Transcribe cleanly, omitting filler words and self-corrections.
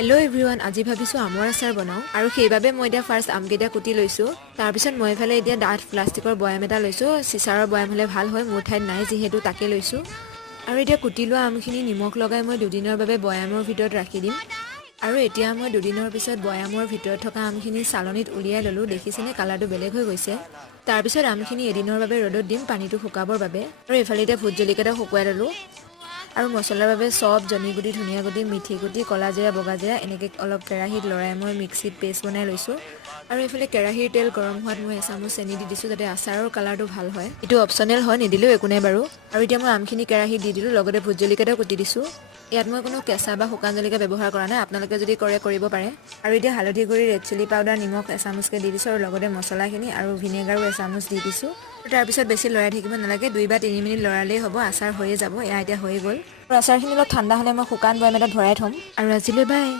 Hello' everyone, আজি ভাবিছোঁ আমৰ আচাৰ বনাওঁ আৰু সেইবাবে মই এতিয়া ফাৰ্ষ্ট আমকেইটা কুটি লৈছোঁ। তাৰপিছত মই এইফালে এতিয়া ডাঠ প্লাষ্টিকৰ বৈয়াম এটা লৈছোঁ। চিচাৰৰ বৈয়াম হ'লে ভাল হয়, মোৰ ঠাইত নাই যিহেতু তাকে লৈছোঁ। আৰু এতিয়া কুটি লোৱা আমখিনি নিমখ লগাই মই দুদিনৰ বাবে বৈয়ামৰ ভিতৰত ৰাখি দিম। আৰু এতিয়া মই দুদিনৰ পিছত বৈয়ামৰ ভিতৰত থকা আমখিনি চালনীত উলিয়াই ল'লোঁ। দেখিছেনে কালাৰটো বেলেগ হৈ গৈছে। তাৰপিছত আমখিনি এদিনৰ বাবে ৰ'দত দিম পানীটো শুকাবৰ বাবে। আৰু এইফালে এতিয়া ভোট জলকীয়াটা শুকুৱাই ল'লোঁ। আৰু মছলাৰ বাবে চব জনি গুটি, ধনিয়া গুটি, মিঠি গুটি, ক'লা জিৰা, বগা জিৰা এনেকৈ অলপ কেৰাহীত লৰাই মই মিক্সিত পেষ্ট বনাই লৈছোঁ। আৰু এইফালে কেৰাহীৰ তেল গৰম হোৱাত মই এচামুচ চেনি দি দিছোঁ যাতে আচাৰৰ কালাৰটো ভাল হয়। এইটো অপশ্যনেল হয়, নিদিলেও একো নাই বাৰু। আৰু এতিয়া মই আমখিনি কেৰাহীত দি দিলোঁ, লগতে ভোট জলকীয়াটাও কুটি দিছোঁ। ইয়াত মই কোনো কেঁচা বা শুকান জলকীয়া ব্যৱহাৰ কৰা নাই, আপোনালোকে যদি কৰে কৰিব পাৰে। আৰু এতিয়া হালধি গুড়ি, ৰেড চিলি পাউডাৰ, নিমখ এচামুচকৈ দি দিছোঁ আৰু লগতে মছলাখিনি আৰু ভিনেগাৰো এচামুচ দি দিছোঁ। তাৰপিছত বেছি লৰাই থাকিব নালাগে, 2 বা 3 মিনিট লৰালেই হ'ব, আচাৰ হৈয়ে যাব। এয়া এতিয়া হৈয়ে গ'ল। আৰু আচাৰখিনি অলপ ঠাণ্ডা হ'লে মই শুকান বৈয়াম এটাত ভৰাই থ'ম। আৰু আজিলৈ বাই।